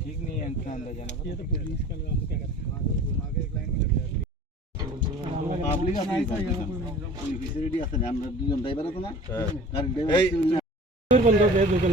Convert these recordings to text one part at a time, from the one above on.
ठीक नहीं है इतना अंदर जाना ये तो पुलिस का लोग क्या करते পাবলিক আছে পুলিশ রেডি আছে আমরা দুজন ড্রাইভার আছে না গাড়ি ড্রাইভার বন্ধ হয়ে দুজন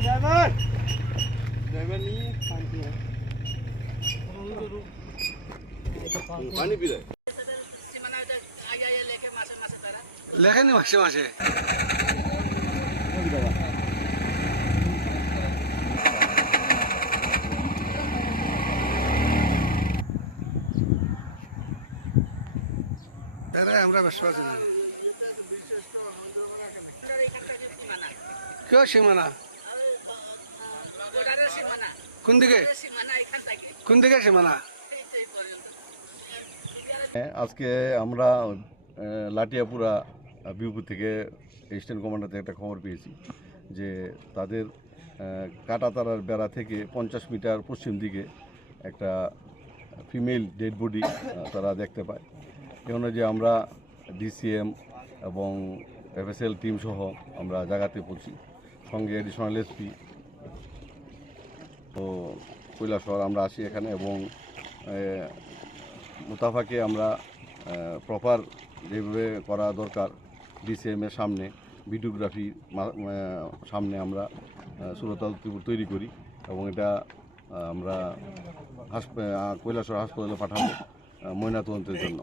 ड्राइवर ड्राइवर नहीं है पानी पी रहा है पानी पी रहा है লেখেনি মাসে মাসে। দাদা, আমরা আছি না কেউ সীমানা? কোন দিকে? কোন দিকে সীমানা? আজকে আমরা লাটিয়াপুরা বিউপুর থেকে ইস্টার্ন কমান্ডার থেকে একটা খবর পেয়েছি যে তাদের কাটাতারার বেড়া থেকে পঞ্চাশ মিটার পশ্চিম দিকে একটা ফিমেল ডেড বডি তারা দেখতে পায়। এ অনুযায়ী আমরা ডিসিএম এবং এফএসএল টিম সহ আমরা জায়গাতে পৌঁছি সঙ্গে অ্যাডিশনাল এসপি তো কৈলাসহর আমরা আসি এখানে এবং মুতাফাকে আমরা প্রপার যেভাবে করা দরকার ডিসিএম এর সামনে, ভিডিওগ্রাফি সামনে আমরা সুরতাল তৈরি করি এবং এটা আমরা হাসপাতাল কৈলাসর হাসপাতালে পাঠাবো ময়নাতদন্তের জন্য।